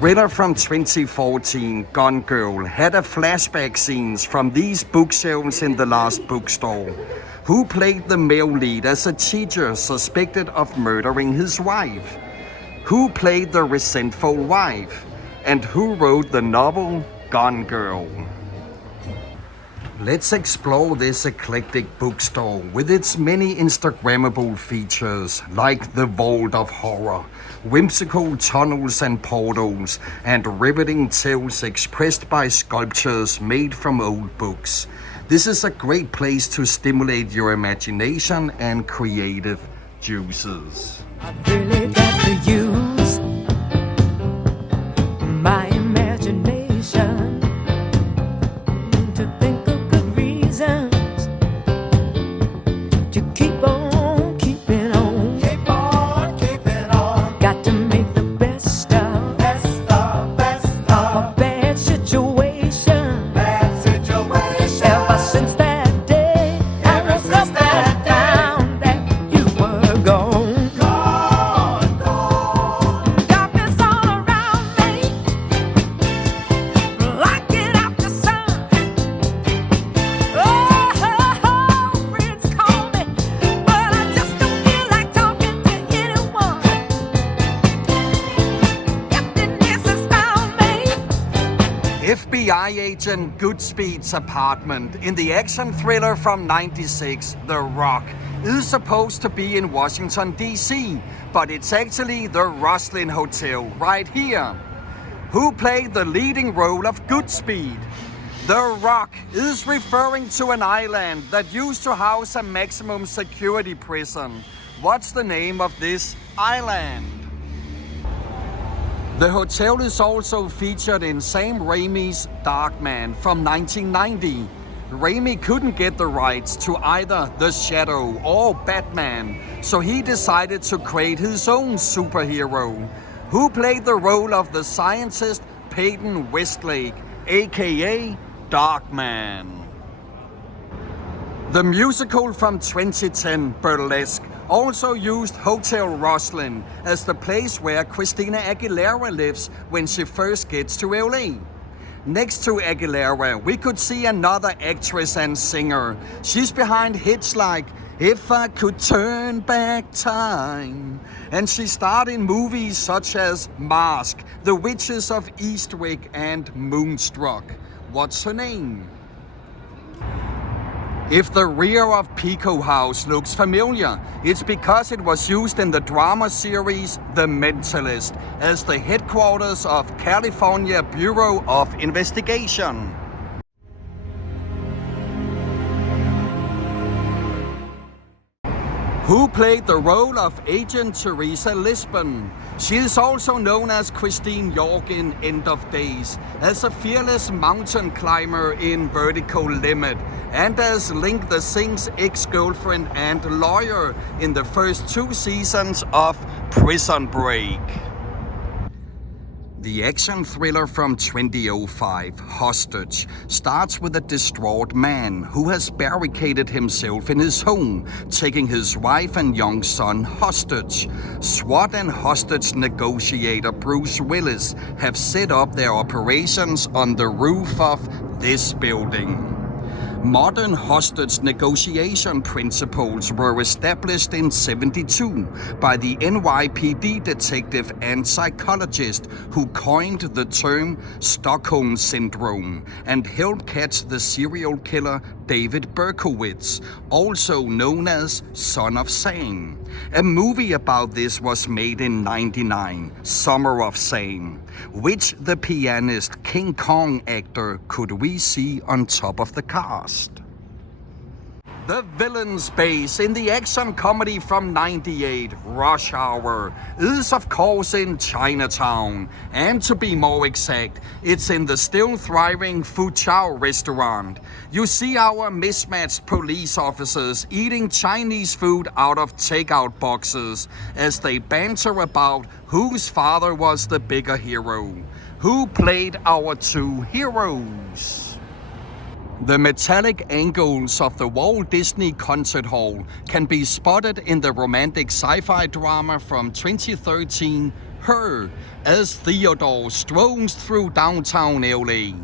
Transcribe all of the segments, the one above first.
thriller from 2014, Gone Girl, had a flashback scenes from these bookshelves in the Last Bookstore. Who played the male lead as a teacher suspected of murdering his wife? Who played the resentful wife? And who wrote the novel Gone Girl? Let's explore this eclectic bookstore with its many Instagrammable features like the Vault of Horror, whimsical tunnels and portals, and riveting tales expressed by sculptures made from old books. This is a great place to stimulate your imagination and creative juices. I really got to use my imagination to think of good reasons to keep on keeping on. Keep on keeping on. Got to make the best of a bad situation. Bad situation. Ever since that day, I Ever woke since up and that day. found that you were gone. Gone, gone. Darkness all around me, blocking out the sun. Oh, friends call me, but I just don't feel like talking to anyone. Emptiness has found me. FBI agent Goodspeed's apartment in the action thriller from '96, The Rock, is supposed to be in Washington, D.C., but it's actually the Roslyn Hotel right here. Who played the leading role of Goodspeed? The Rock is referring to an island that used to house a maximum security prison. What's the name of this island? The hotel is also featured in Sam Raimi's Darkman from 1990. Raimi couldn't get the rights to either The Shadow or Batman, so he decided to create his own superhero. Who played the role of the scientist Peyton Westlake, aka Darkman? The musical from 2010, Burlesque, also used Hotel Roslyn as the place where Christina Aguilera lives when she first gets to LA. Next to Aguilera, we could see another actress and singer. She's behind hits like If I Could Turn Back Time. And she starred in movies such as Mask, The Witches of Eastwick, and Moonstruck. What's her name? If the rear of Pico House looks familiar, it's because it was used in the drama series The Mentalist as the headquarters of California Bureau of Investigation. Who played the role of Agent Teresa Lisbon? She is also known as Christine York in End of Days, as a fearless mountain climber in Vertical Limit, and as Link the Sing's ex-girlfriend and lawyer in the first 2 seasons of Prison Break. The action thriller from 2005, Hostage, starts with a distraught man who has barricaded himself in his home, taking his wife and young son hostage. SWAT and hostage negotiator Bruce Willis have set up their operations on the roof of this building. Modern hostage negotiation principles were established in '72 by the NYPD detective and psychologist who coined the term Stockholm Syndrome and helped catch the serial killer David Berkowitz, also known as Son of Sam. A movie about this was made in '99, Summer of Sam, which the pianist King Kong actor could we see on top of the cast. The villain's base in the action comedy from '98, Rush Hour, is of course in Chinatown. And to be more exact, it's in the still thriving Fu Chao restaurant. You see our mismatched police officers eating Chinese food out of takeout boxes as they banter about whose father was the bigger hero. Who played our 2 heroes? The metallic angles of the Walt Disney Concert Hall can be spotted in the romantic sci-fi drama from 2013, her, as Theodore strolled through downtown LA.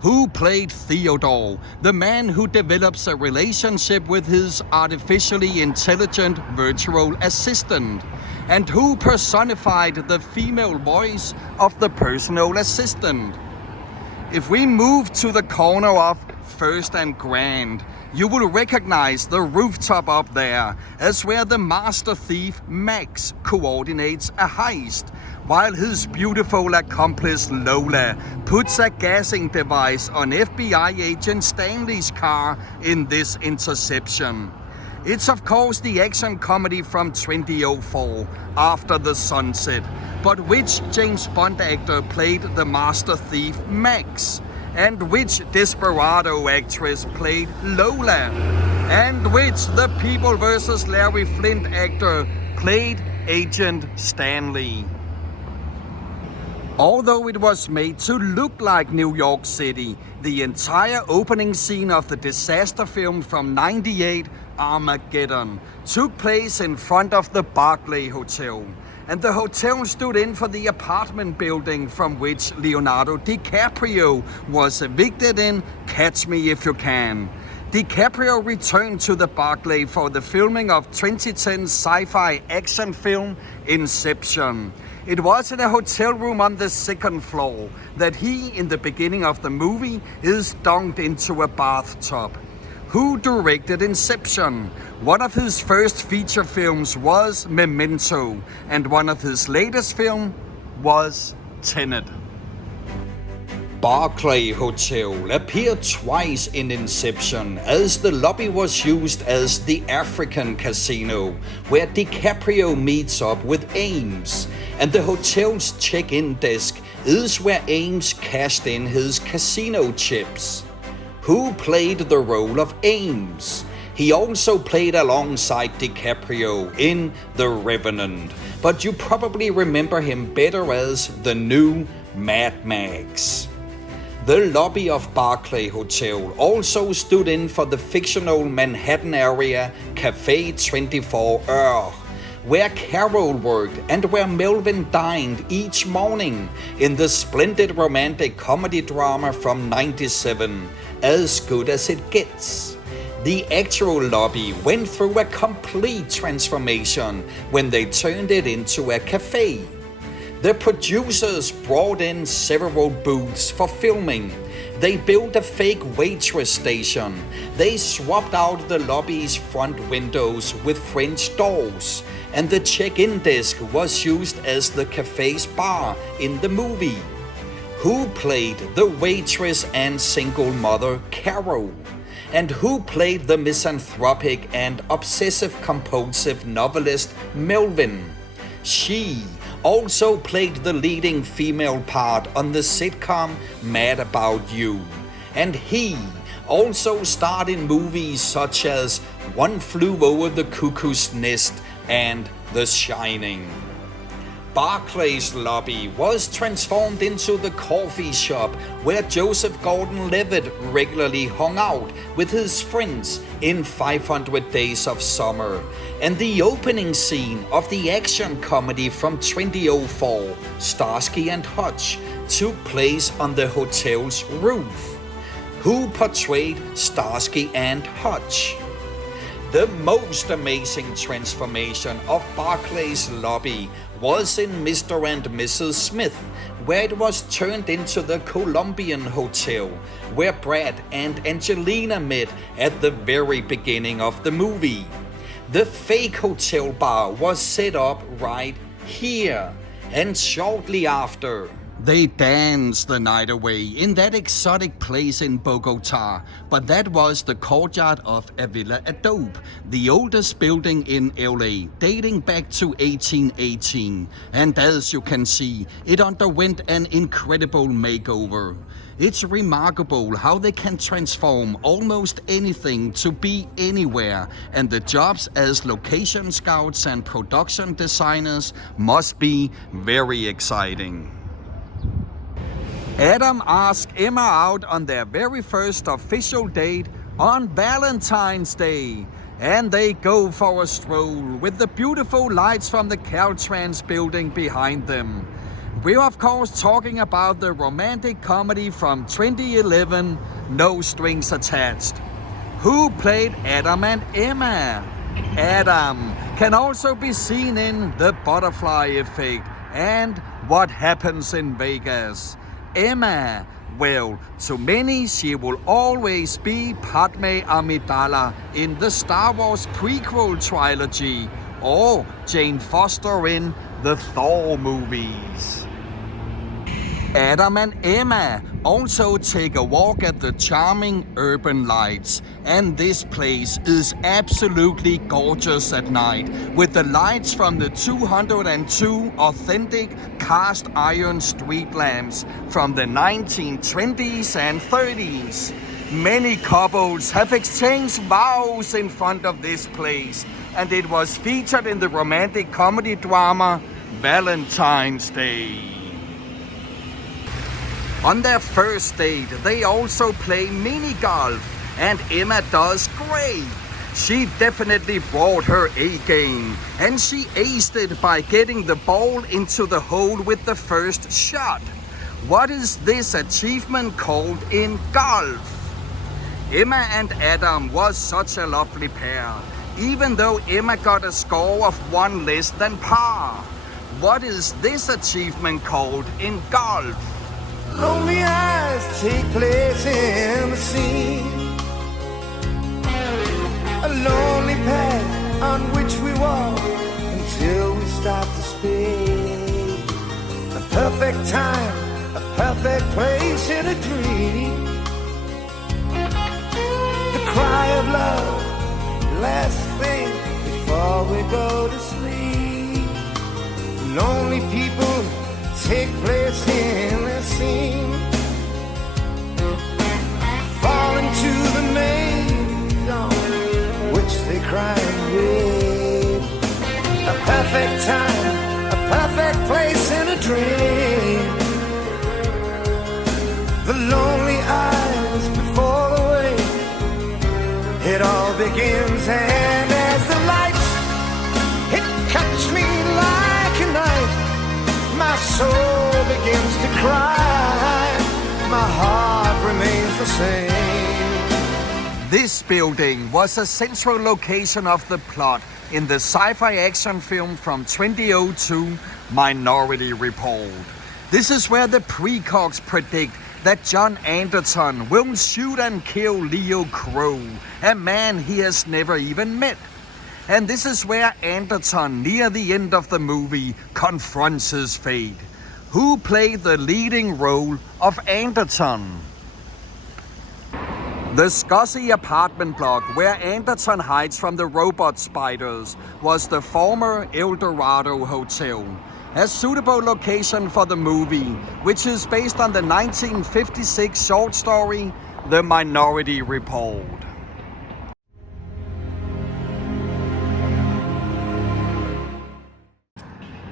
Who played Theodore, the man who develops a relationship with his artificially intelligent virtual assistant? And who personified the female voice of the personal assistant? If we move to the corner of First and Grand, you will recognize the rooftop up there as where the master thief Max coordinates a heist, while his beautiful accomplice Lola puts a gassing device on FBI agent Stanley's car in this interception. It's of course the action comedy from 2004, After the Sunset, but which James Bond actor played the master thief Max? And which desperado actress played Lola? And which The People vs. Larry Flint actor played Agent Stanley? Although it was made to look like New York City, the entire opening scene of the disaster film from '98, Armageddon, took place in front of the Barclay Hotel. And the hotel stood in for the apartment building from which Leonardo DiCaprio was evicted in Catch Me If You Can. DiCaprio returned to the Barclay for the filming of 2010 sci-fi action film Inception. It was in a hotel room on the second floor that he, in the beginning of the movie, is dunked into a bathtub. Who directed Inception? One of his first feature films was Memento, and one of his latest films was Tenet. Barclay Hotel appeared twice in Inception, as the lobby was used as the African casino, where DiCaprio meets up with Ames, and the hotel's check-in desk is where Ames cashed in his casino chips. Who played the role of Ames? He also played alongside DiCaprio in The Revenant, but you probably remember him better as the new Mad Max. The lobby of Barclay Hotel also stood in for the fictional Manhattan area Café 24 Heures, where Carol worked and where Melvin dined each morning in the splendid romantic comedy drama from '97, As Good As It Gets. The actual lobby went through a complete transformation when they turned it into a cafe. The producers brought in several booths for filming. They built a fake waitress station. They swapped out the lobby's front windows with French doors. And the check-in desk was used as the cafe's bar in the movie. Who played the waitress and single mother Carol? And who played the misanthropic and obsessive-compulsive novelist Melvin? She also played the leading female part on the sitcom Mad About You. And he also starred in movies such as One Flew Over the Cuckoo's Nest and The Shining. Barclay's lobby was transformed into the coffee shop where Joseph Gordon-Levitt regularly hung out with his friends in 500 Days of Summer, and the opening scene of the action comedy from 2004, Starsky and Hutch, took place on the hotel's roof. Who portrayed Starsky and Hutch? The most amazing transformation of Barclay's lobby was in Mr. and Mrs. Smith, where it was turned into the Colombian Hotel, where Brad and Angelina met at the very beginning of the movie. The fake hotel bar was set up right here, and shortly after, they danced the night away in that exotic place in Bogota, but that was the courtyard of Avila Adobe, the oldest building in LA, dating back to 1818. And as you can see, it underwent an incredible makeover. It's remarkable how they can transform almost anything to be anywhere, and the jobs as location scouts and production designers must be very exciting. Adam asked Emma out on their very first official date on Valentine's Day, and they go for a stroll with the beautiful lights from the Caltrans building behind them. We're of course talking about the romantic comedy from 2011, No Strings Attached. Who played Adam and Emma? Adam can also be seen in The Butterfly Effect and What Happens in Vegas. Emma, well, to many she will always be Padme Amidala in the Star Wars prequel trilogy or Jane Foster in the Thor movies. Adam and Emma also take a walk at the charming urban lights, and this place is absolutely gorgeous at night with the lights from the 202 authentic cast iron street lamps from the 1920s and 30s. Many couples have exchanged vows in front of this place, and it was featured in the romantic comedy drama Valentine's Day. On their first date, they also play mini golf, and Emma does great. She definitely brought her A game, and she aced it by getting the ball into the hole with the first shot. What is this achievement called in golf? Emma and Adam was such a lovely pair, even though Emma got a score of 1 less than par. What is this achievement called in golf? Lonely eyes take place in the scene. A lonely path on which we walk until we start to speak. A perfect time, a perfect place in a dream. The cry of love, last thing before we go to sleep. Lonely people take place in the scene. Fall into the maze on which they cry and weep. A perfect time, a perfect place in a dream. The lonely eyes before the wake. It all begins, and as the lights, it cuts me like a knife. My soul begins to cry. My heart remains the same. This building was a central location of the plot in the sci-fi action film from 2002, Minority Report. This is where the precogs predict that John Anderton will shoot and kill Leo Crow, a man he has never even met. And this is where Anderton, near the end of the movie, confronts his fate. Who played the leading role of Anderton? The Scuzzy apartment block where Anderton hides from the robot spiders was the former El Dorado Hotel, a suitable location for the movie, which is based on the 1956 short story, The Minority Report.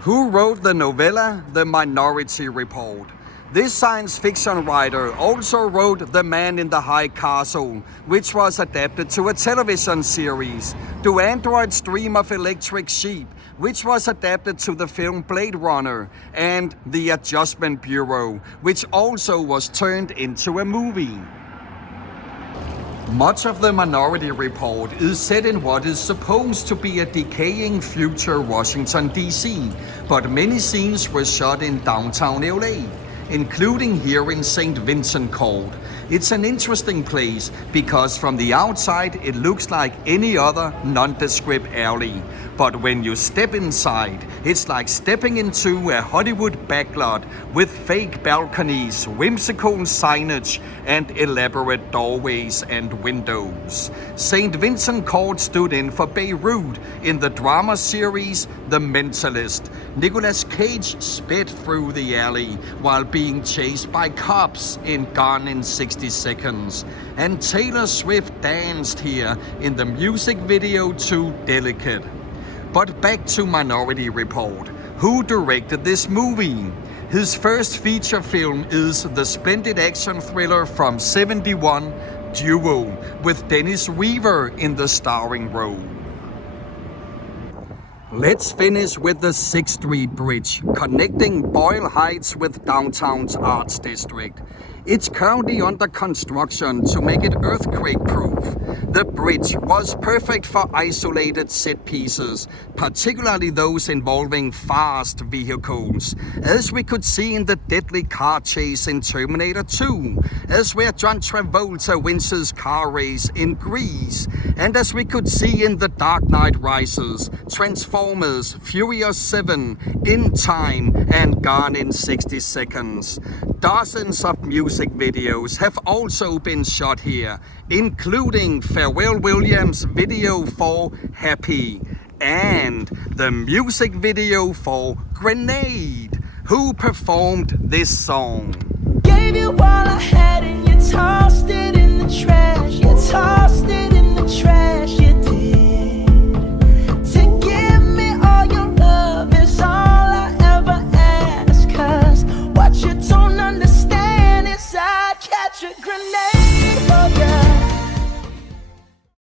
Who wrote the novella The Minority Report? This science fiction writer also wrote The Man in the High Castle, which was adapted to a television series, Do Androids Dream of Electric Sheep, which was adapted to the film Blade Runner, and The Adjustment Bureau, which also was turned into a movie. Much of The Minority Report is set in what is supposed to be a decaying future Washington, D.C., but many scenes were shot in downtown LA, including here in St. Vincent Court. It's an interesting place because from the outside it looks like any other nondescript alley. But when you step inside, it's like stepping into a Hollywood backlot with fake balconies, whimsical signage, and elaborate doorways and windows. St. Vincent Court stood in for Beirut in the drama series The Mentalist. Nicolas Cage sped through the alley while being chased by cops in Gone in 60 Seconds. And Taylor Swift danced here in the music video to Delicate. But back to Minority Report. Who directed this movie? His first feature film is the splendid action thriller from '71, duo with Dennis Weaver in the starring role. Let's finish with the 6th Street Bridge, connecting Boyle Heights with downtown's Arts District. It's currently under construction to make it earthquake-proof. The bridge was perfect for isolated set pieces, particularly those involving fast vehicles, as we could see in the deadly car chase in Terminator 2, as where John Travolta wins his car race in Grease, and as we could see in The Dark Knight Rises, Transformers, Furious 7, In Time, and Gone in 60 Seconds. Dozens of music videos have also been shot here, including Pharrell Williams' video for Happy and the music video for Grenade, who performed this song. Gave you all I had and you tossed it in the trash. You tossed it in the trash, you did. To give me all your love is all I ever ask. 'Cause what you don't understand is I'd catch a grenade.